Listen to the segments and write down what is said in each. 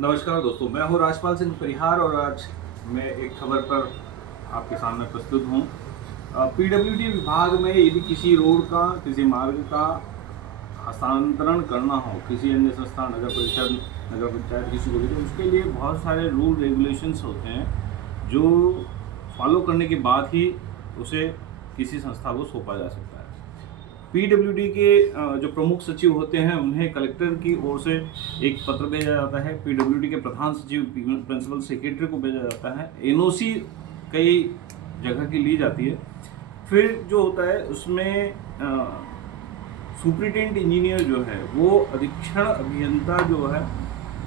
नमस्कार दोस्तों, मैं हूँ राजपाल सिंह परिहार और आज मैं एक खबर पर आपके सामने प्रस्तुत हूँ। पीडब्ल्यूडी विभाग में यदि किसी रोड का, किसी मार्ग का हस्तांतरण करना हो किसी अन्य संस्था, नगर परिषद, नगर पंचायत, किसी को भी, तो उसके लिए बहुत सारे रूल रेगुलेशंस होते हैं जो फॉलो करने के बाद ही उसे किसी संस्था को सौंपा जा सकता है। पीडब्ल्यूडी के जो प्रमुख सचिव होते हैं उन्हें कलेक्टर की ओर से एक पत्र भेजा जाता है। पीडब्ल्यूडी के प्रधान सचिव, प्रिंसिपल सेक्रेटरी को भेजा जाता है। एनओसी कई जगह की ली जाती है। फिर जो होता है उसमें सुपरिटेंडेंट इंजीनियर जो है वो अधीक्षण अभियंता जो है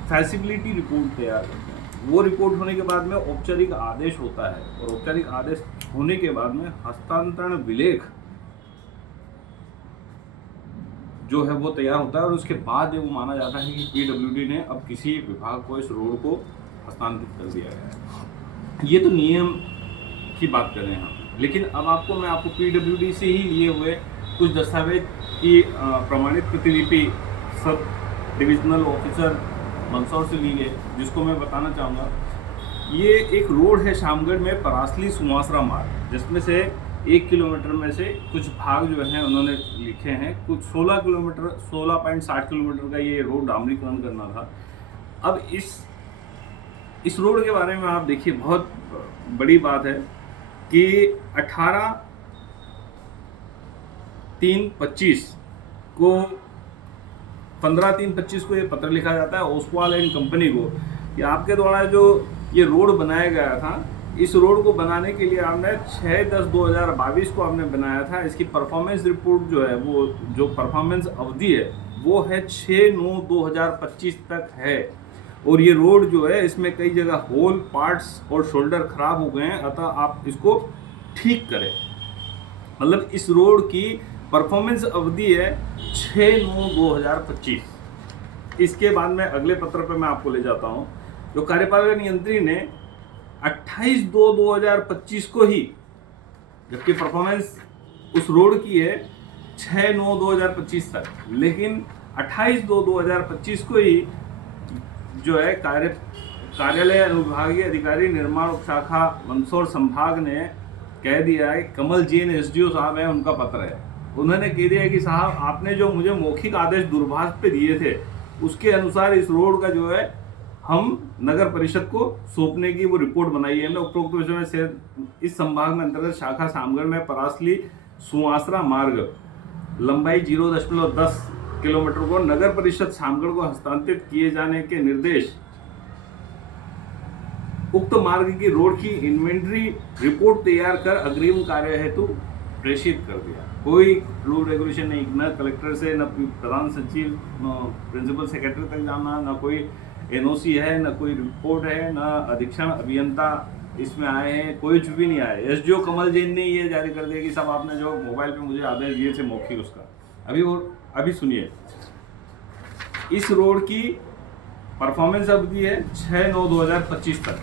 फैसिबिलिटी रिपोर्ट तैयार करते हैं। वो रिपोर्ट होने के बाद में औपचारिक आदेश होता है और औपचारिक आदेश होने के बाद में हस्तांतरण विलेख जो है वो तैयार होता है और उसके बाद वो माना जाता है कि पीडब्ल्यूडी ने अब किसी विभाग को इस रोड को हस्तांतरित कर दिया है। ये तो नियम की बात कर रहे हैं हम, लेकिन अब मैं आपको पीडब्ल्यूडी से ही लिए हुए कुछ दस्तावेज की प्रमाणित प्रतिलिपि सब डिविजनल ऑफिसर मंदसौर से ली है, जिसको मैं बताना चाहूँगा। ये एक रोड है शामगढ़ में, परासली सुमासरा मार्ग, जिसमें से 1 किलोमीटर में से कुछ भाग जो हैं उन्होंने लिखे हैं। कुछ 16.60 किलोमीटर का ये रोड डामरीकरण करना था। अब इस रोड के बारे में आप देखिए, बहुत बड़ी बात है कि 18/3/25 को 15/3/25 को ये पत्र लिखा जाता है ओसवाल एंड कंपनी को कि आपके द्वारा जो ये रोड बनाया गया था, इस रोड को बनाने के लिए आपने 6/10/2022 को आपने बनाया था। इसकी परफॉर्मेंस रिपोर्ट जो है, वो जो परफॉर्मेंस अवधि है वो है 6/9/2025 तक है। और ये रोड जो है इसमें कई जगह होल, पार्ट्स और शोल्डर खराब हो गए हैं, अतः आप इसको ठीक करें। मतलब इस रोड की परफॉर्मेंस अवधि है 6/9/2025। इसके बाद में अगले पत्र पर मैं आपको ले जाता हूँ। जो कार्यपालक यंत्री ने 28/2/2025 को ही, जबकि परफॉर्मेंस उस रोड की है 6/9/2025 तक, लेकिन 28/2/2025 को ही जो है कार्यालय अनुविभागीय अधिकारी निर्माण उपशाखा मंदसौर संभाग ने कह दिया है, कमल जैन एसडीओ साहब हैं, उनका पत्र है। उन्होंने कह दिया कि साहब आपने जो मुझे मौखिक आदेश दूरभाष पे दिए थे उसके अनुसार इस रोड का जो है हम नगर परिषद को सौंपने की वो रिपोर्ट बनाई है। मैं उपरोक्त विषय में से इस संभाग में अंतर्गत शाखा सामगढ़ में परासली सुमासरा मार्ग लंबाई 0.10 किलोमीटर को नगर परिषद सामगढ़ को हस्तांतरित किए जाने के निर्देश उक्त मार्ग की रोड की इन्वेंटरी रिपोर्ट तैयार कर अग्रिम कार्य हेतु प्रेषित कर दिया। कोई रूल रेगुलेशन नहीं, न कलेक्टर से, न प्रधान सचिव, न प्रिंसिपल सेक्रेटरी तक जाना, न कोई एनओसी है, न कोई रिपोर्ट है, न अधीक्षण अभियंता इसमें आए हैं, कुछ भी नहीं आए। एसडीओ कमल जैन ने ये जारी कर दिया कि सब आपने जो मोबाइल पे मुझे आदेश दिए थे मौखिक, उसका अभी सुनिए। इस रोड की परफॉर्मेंस अवधि है 6/9/2025 तक।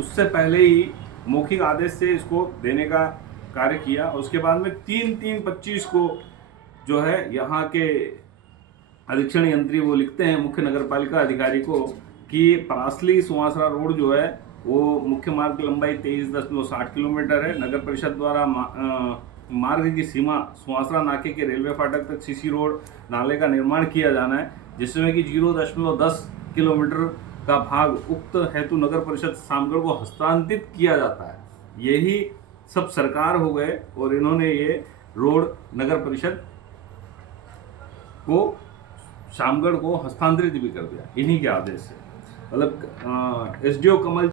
उससे पहले ही मौखिक आदेश से इसको देने का कार्य किया। उसके बाद में 3/3/25 को जो है यहाँ के अधीक्षण यंत्री वो लिखते हैं मुख्य नगरपालिका अधिकारी को कि परासली सुमासरा रोड जो है वो मुख्य मार्ग की लंबाई 23.60 किलोमीटर है। नगर परिषद द्वारा मार्ग की सीमा सुमासरा नाके के रेलवे फाटक तक सीसी रोड नाले का निर्माण किया जाना है, जिसमें कि 0.10 किलोमीटर का भाग उक्त हेतु नगर परिषद सामगढ़ को हस्तांतरित किया जाता है। यही सब सरकार हो गए और इन्होंने ये रोड नगर परिषद को शामगढ़ को हस्तांतरित भी कर दिया इन्हीं के आदेश से। मतलब एसडीओ कमल